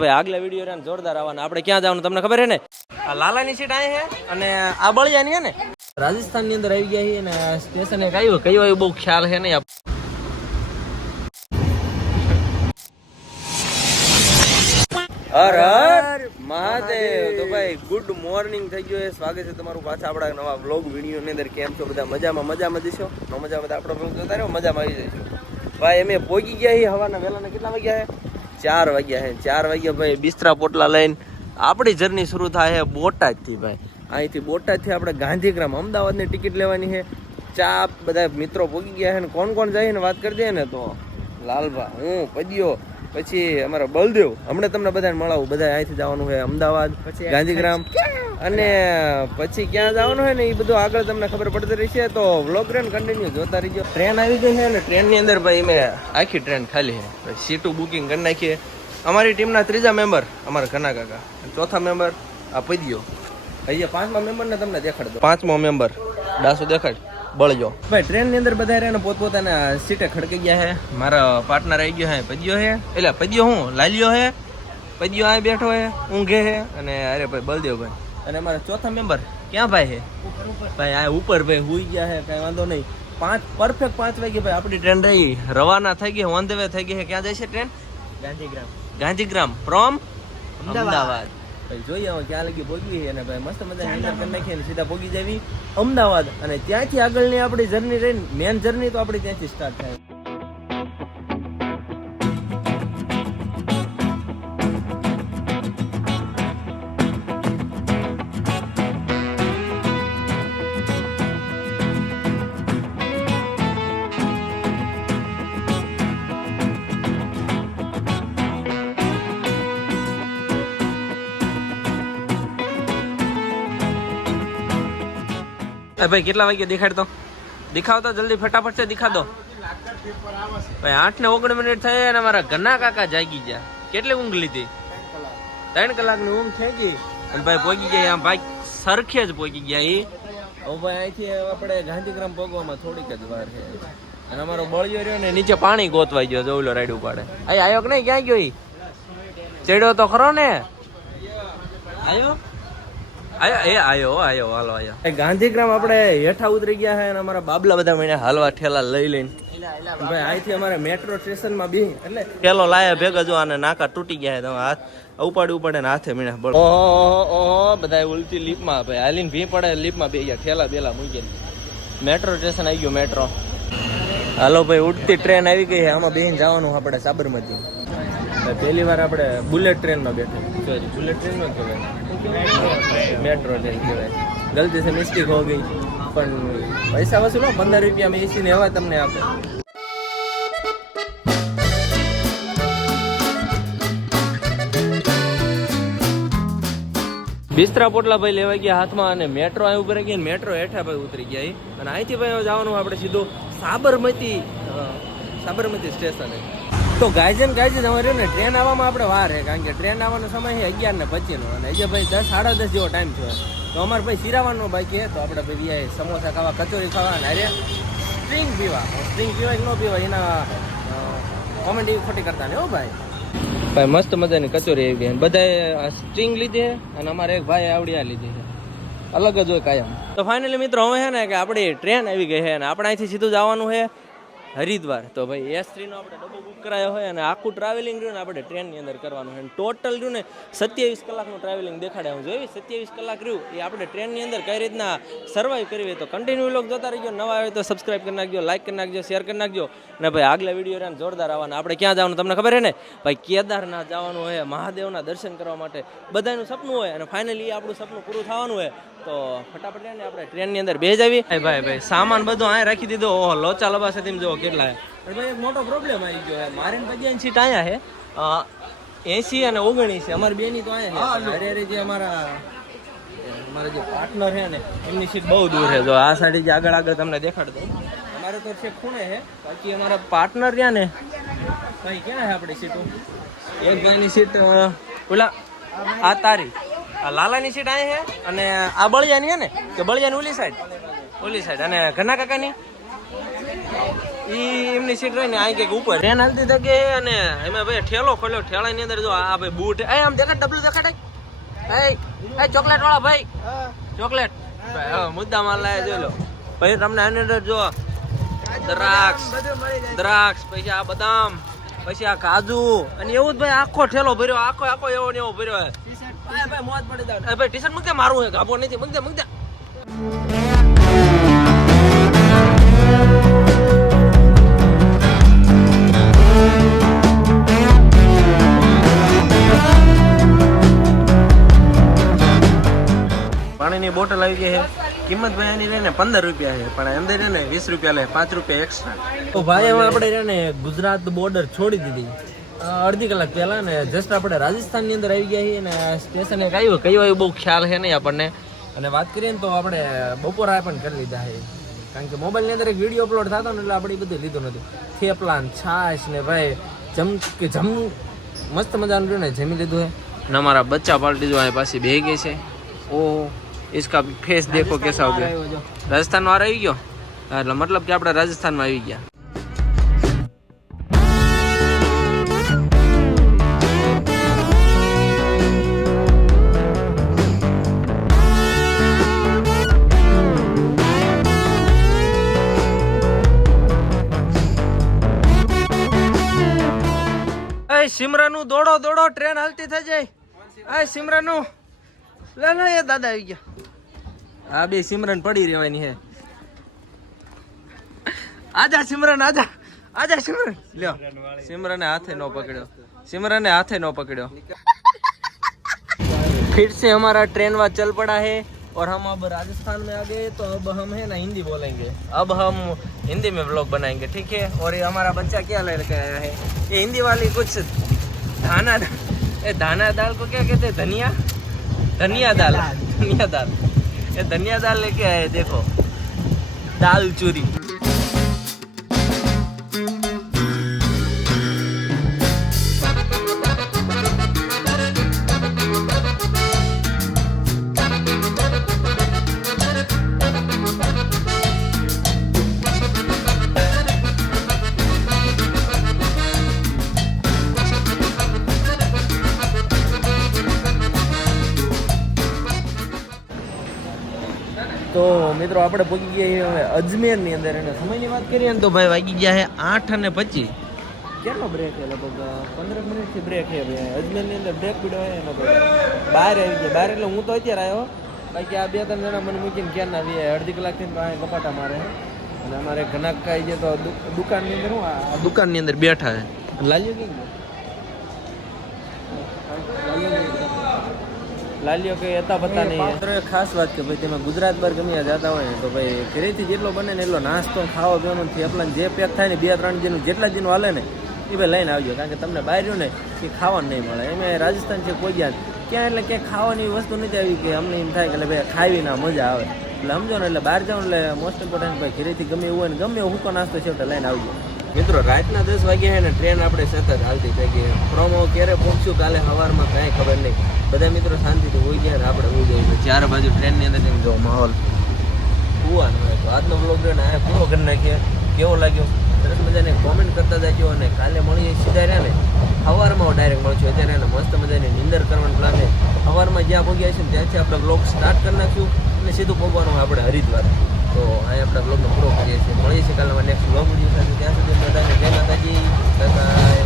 ભાઈ આગલા વિડીયો રે જોરદાર આવવાના. આપણે ક્યાં જવાનું તમને ખબર હે ને? આ લાલાની સીટ આય હે અને આ બળિયાની હે ને. રાજસ્થાન ની અંદર આવી ગયા છે અને સ્ટેશન એક આવ્યું કયું આવ્યું બહુ ખ્યાલ છે નહીં. હર હર મહાદેવ. તો ભાઈ ગુડ મોર્નિંગ થઈ ગયો. સ્વાગત છે તમારું પાછા આપણા નવા વ્લોગ વિડીયો ની અંદર. કેમ છો બધા? મજામાં જશો? ન મજામાં તો આપણો વ્લોગ જોતા રહ્યો, મજામાં આવી જઈશું. ભાઈ અમે પહોંચી ગયા છીએ હવાના વહેલાના. કેટલા વાગ્યા છે? 4 વાગ્યા છે. 4 વાગ્યા ભાઈ બિસ્તરા પોટલા લઈને આપણી જર્ની શરૂ થાય છે બોટાદથી. ભાઈ અહીંથી બોટાદથી આપણે ગાંધીગ્રામ અમદાવાદની ટિકિટ લેવાની છે. ચા બધા મિત્રો પહોંચી ગયા છે ને કોણ કોણ જાય ને વાત કરી દઈએ ને તો લાલભા, હું, પદ્યો, પછી અમારા બલદેવ. હમણાં તમને બધાને મળાવું. બધા અહીંથી જવાનું છે અમદાવાદ, પછી ગાંધીગ્રામ, અને પછી ક્યાં જવાનું છે ને એ બધું આગળ તમને ખબર પડતી રહેશે. તો વ્લોગ રેન કન્ટિન્યુ જોતા રહીજો. ટ્રેન આવી ગઈ છે અને ટ્રેનની અંદર ભાઈ મેં આખી ટ્રેન ખાલી છે. સીટું બુકિંગ કરી નાખીએ. અમારી ટીમના 3જા મેમ્બર અમારા ઘના કાકા, 4થા મેમ્બર આ પદ્યો. અહીંયા 5મા મેમ્બરને તમને દેખાડ દો. 5મો મેમ્બર ડાસુ દેખાડ બળજો. ભાઈ ટ્રેનની અંદર બધા રહ્યા ને પોતપોતાના સીટે ખડકી ગયા છે. મારા પાર્ટનર આવી ગયો હે પદ્યો છે. એટલે પદ્યો હું લાલ્યો હે, પદ્યો આ બેઠો હે ઊંઘે છે. અને અરે ભાઈ બલદેવભાઈ અને અમારા 4થા મેમ્બર ક્યાં ભાઈ છે? ભાઈ આ ઉપર ભાઈ હુઈ ગયા છે. કઈ વાંધો નહીં. પરફેક્ટ 5 વાગે ભાઈ આપણી ટ્રેન રહી રવાના થઈ ગઈ, ઓન ધ વે થઈ ગઈ છે. ક્યાં જાય છે ટ્રેન? ગાંધીગ્રામ ફ્રોમ અમદાવાદ. ભાઈ જોઈએ હવે ક્યાં લગી પહોંચવી છે. અને ભાઈ મસ્ત મજાની અંદર કરી નાખીએ અને સીધા પહોંચી જવી અમદાવાદ. અને ત્યાંથી આગળની આપણી જર્ની રહીને મેન જર્ની તો આપણી ત્યાંથી સ્ટાર્ટ થાય. ભાઈ કેટલા વાગે દેખાડ તો દેખાવ તો જલ્દી ફટાફટ છે દેખા દો. ભાઈ 8:19 થઈ અને મારા ઘરના કાકા જાગી ગયા. કેટલી ઊંઘ લીધી? 3 કલાકની ઊંઘ થઈ ગઈ અને ભાઈ પહોંચી ગયા. આમ ભાઈ સરખે જ પહોંચી ગયા. એ હવે ભાઈ અહીંથી આપણે ગાંધીગ્રામ પહોંચવામાં થોડીક જ વાર છે. અને અમારો બળિયો રહ્યો ને નીચે પાણી ગોતવાઈ ગયો. જોઈ રાઈડ ઉપાડે. અહીં આવ્યો કે નહીં? ક્યાં ગયો? ચડ્યો તો ખરો ને? આવ્યો હાલો આયો. ગાંધીગ્રામ આપણે હેઠા ઉતરી ગયા છે અને અમારા બાબલા બધા મહિને હાલવા ઠેલા લઈ લઈને ભાઈ અહીંથી અમારે મેટ્રો સ્ટેશનમાં બી એટલે ઠેલો લાયા ભેગા જો અને નાકા તૂટી ગયા છે. તમે હાથ ઉપાડે ને હાથે મીણા બળ. ઓહો બધા ઉલટી લીપમાં ભાઈ હાલીને ભી પડે લીપમાં બે ગયા ઠેલા બેલા મૂકીને. મેટ્રો સ્ટેશન આવી ગયું મેટ્રો. હાલો ભાઈ ઉડતી ટ્રેન આવી ગઈ છે. આમાં બેહીને જવાનું આપણે સાબરમતી. પહેલી વાર આપણે બુલેટ ટ્રેનમાં બેઠા. સોરી બુલેટ ટ્રેનમાં કહેવાય, મેટ્રો ટ્રેન કહેવાય. ગલતી से મિસ્ટેક હો ગઈ. પણ પૈસા વસૂલો 15 રૂપિયામાં એસી ને હવા તમને આપે. બિસ્તરા પોટલા ભાઈ લેવા ગયા હાથમાં અને મેટ્રો અહીં ઉપર ગઈ. મેટ્રો હેઠા ભાઈ ઉતરી ગયા. અને અહીંથી ભાઈ જવાનું આપણે સીધું સાબરમતી સ્ટેશને. તો ગાયજન અમારે ને ટ્રેન આવવામાં આપણે વાર છે. કારણ કે ટ્રેન આવવાનો સમય છે 11:25 અને હજી ભાઈ 10 સાડા 10 જેવો ટાઈમ થયો. તો અમારે ભાઈ શિરાવાનું બાકી છે. તો આપણે ભાઈ સમોસા ખાવા, કચોરી ખાવા અને અરે સ્ટ્રિંગ પીવા કે ન પીવા એના કોમેન્ટ એવી ખોટી કરતા નહીં હો ભાઈ. ભાઈ મસ્ત મજાની કચોરી આવી ગઈ. બધાએ સ્ટ્રિંગ લીધી છે અને અમારે એક ભાઈ આવડી આ લીધી છે. અલગ જ હોય કાયમ. તો ફાઇનલી મિત્રો હવે છે ને કે આપણી ટ્રેન આવી ગઈ છે અને આપણે અહીંથી સીધું જવાનું છે હરિદ્વાર. તો ભાઈ S3 નો આપણે ડબ્બો બુક કરાયો હોય અને આખું ટ્રાવેલિંગ રહ્યું ને આપણે ટ્રેનની અંદર કરવાનું છે. ટોટલ રહ્યું ને 27 કલાકનું ટ્રાવેલિંગ દેખાડે. હું જોઈ 27 કલાક રહ્યું એ આપણે ટ્રેનની અંદર કઈ રીતના સર્વાઈવ કરવી. તો કન્ટિન્યુ વ્લોગ જોતા રહીજો. નવા આવે તો સબસ્ક્રાઈબ કરી નાખજો, લાઈક કરી નાખજો, શેર કરી નાખજો. અને ભાઈ આગલા વિડીયો રહ્યા જોરદાર આવવાના. આપણે ક્યાં જવાનું તમને ખબર છે ને? ભાઈ કેદારનાથ જવાનું હોય, મહાદેવના દર્શન કરવા માટે. બધાનું સપનું હોય અને ફાઇનલી આપણું સપનું પૂરું થવાનું હોય. તો ફટાફટ ને આપણે ટ્રેનની અંદર બેસી જાવી. ભાઈ સામાન બધું અહીંયા રાખી દીધો. ઓહો લોચા લબાસે તેમ જો કેટલા છે. ભાઈ એક મોટો પ્રોબ્લેમ આવી ગયો. મારે પદ્યાની સીટ અહીંયા છે 80 અને 19. અમારી બેની તો અહીંયા છે. અરે જે અમારા જે પાર્ટનર છે ને એમની સીટ બહુ દૂર છે. જો આ સાઈડ જે આગળ તમને દેખાડ દો. અમારે તો છે ખૂણે છે. બાકી અમારા પાર્ટનર રહ્યા ને ભાઈ ક્યાં છે આપણી સીટો? એક ભાઈની સીટ ઓલા આ તારી આ લાલાની સીટ અહીં છે અને આ બળિયાની છે ને કે બળિયાની ઓલી સાઈડ અને ઘના કાકાની ઈ એમની સીટ રહી ને આ કંઈક ઉપર ટ્રેન હાલતી থাকে અને એમાં ભાઈ ઠેલો ખોલ્યો ઠેલાની અંદર જો આ ભાઈ બૂટ આમ દેખાડ ડબલું દેખાડ એ ચોકલેટ વાળા ભાઈ ચોકલેટ મુદ્દા માલ લાયા જોઈ લો પછી તમને આની અંદર જો દ્રાક્ષ પછી આ બદામ પછી આ કાજુ અને એવું જ ભાઈ આખો ઠેલો ભર્યો આખો એવો ને એવો ભર્યો ભાઈ મોજ પડી જાય ભાઈ ટી શર્ટ મૂકતે મારું ગાભો નથી મૂકતે પાણીની બોટલ આવી ગઈ છે કિંમત ભાઈ આની રહે ને 15 રૂપિયા છે પણ અંદર રહે ને 20 રૂપિયા લે 5 રૂપિયા એક્સ્ટ્રા તો ભાઈ હવે આપણે રહે ને ગુજરાત બોર્ડર છોડી દીધી અડધી કલાક પહેલા ને જસ્ટ આપણે રાજસ્થાન ની અંદર આવી ગયા છીએ અને સ્ટેશન એક આવ્યું કયું આવ્યું બહુ ખ્યાલ છે નહીં આપણને અને વાત કરીએ ને તો આપણે બપોરા પણ કરી લીધા છે કારણ કે મોબાઈલ ની અંદર એક વિડીયો અપલોડ થતો ને એટલે આપણે બધું લીધું નથી થેપલા છાશ ને ભાઈ જમ મસ્ત મજાનું રહ્યું ને જમી લીધું છે ને અમારા બચ્ચા પાર્ટી જો આ પાસે બે ગઈ છે ઓ इसका फेस देखो कैसा हो गया राजस्थान में આવી ગયો એટલે મતલબ કે આપણે રાજસ્થાનમાં આવી ગયા એ સિમરાનું દોડો દોડો ટ્રેન હાલતી થઈ જાય એ સિમરાનું લે લે એ દાદા આવી ગયા આ બે સિમરન પડી રહેવાની હે આજા સિમરન આજા સિમરન લ્યો सिमरन हाथे नो पकड़ो फिर से हमारा ट्रेन वा चल पड़ा है और हम अब राजस्थान में आ गए तो अब हम है ना हिंदी बोलेंगे अब हम हिंदी में व्लॉग बनाएंगे ठीक है और ये हमारा बच्चा क्या लेके आया है ये हिंदी वाली कुछ धाना दाल को क्या कहते हैं धनिया दाल ये धनिया दाल लेके आए देखो दाल चूरी तो मित्रों આપણે પહોંચી ગયા હવે અજમેર ની અંદર અને સમયની વાત કરીએ ને તો ભાઈ વાગી ગયા છે 8:25 કેટલો બ્રેક છે લગભગ 15 મિનિટ થી બ્રેક છે ભાઈ અજમેર ની અંદર બ્રેક પીડ્યો છે એનો બહાર આવી ગયા બહાર એટલે હું તો અત્યારે આવ્યો બાકી આ બે ત્રણ જણા મને મૂકીને ક્યાં ના આવી અડધી કલાક થી પાસે કપાટા મારે અને અમારે ઘણા કાઈ છે તો દુકાન ની અંદર હું આ દુકાન ની અંદર બેઠા છે લાલ્યો કે લાલિયો કે હતા પતા નહીં મિત્રો એક ખાસ વાત કે ભાઈ તમે ગુજરાત બહાર ગમે જતા હોય ને તો ભાઈ ઘરેથી જેટલો બને ને એટલો નાસ્તો ખાવા પીવાનું થેપલા જે પેક થાય ને 2-3 દિન જેટલા દિન હાલે ને એ ભાઈ લઈને આવજો કારણ કે તમને બહાર રહ્યું ને એ ખાવાનું નહીં મળે એમાં રાજસ્થાન છે કોઈ જ્યાં ક્યાં એટલે ક્યાંય ખાવાની વસ્તુ નથી આવી કે અમને એમ થાય કે ભાઈ ખાવી ના મજા આવે એટલે સમજો ને એટલે બહાર જાવ એટલે મોસ્ટ ઇમ્પોર્ટન્ટ ભાઈ ઘરેથી ગમે એવું હોય ને ગમે એવું હુકો નાસ્તો છે એટલે લઈને આવજો મિત્રો રાતના 10 વાગ્યા છે ને ટ્રેન આપણે સતત હાલતી થઈ ગઈ પ્રોમો ક્યારે પહોંચ્યું કાલે સવારમાં કાંઈ ખબર નહીં બધા મિત્રો શાંતિથી હોઈ ગયા ને આપણે હોઈ જઈએ ચાર બાજુ ટ્રેનની અંદર એમ જો માહોલ કુવાનો હોય તો આજનો બ્લોગ ને આ પૂરો કરી નાખીએ કેવો લાગ્યો સરસ મજાને કોમેન્ટ કરતા જાજો અને કાલે મળીએ સીધા રહ્યા ને સવારમાં ડાયરેક્ટ મળશું અત્યારે એને મસ્ત મજાની નિંદર કરવાનું પ્લાન છે સવારમાં જ્યાં પહોંચ્યા છે ત્યાંથી આપણે બ્લોગ સ્ટાર્ટ કરી નાખ્યું અને સીધું પહોંચવાનું આપણે હરિદ્વાર તો અહીં આપણે બ્લોગનો પૂરો કરીએ છીએ મળીએ છીએ કાલે નેક્સ્ટ બ્લોગ વિડીયો સાથે ત્યાં સુધી બધાને જય માતાજી.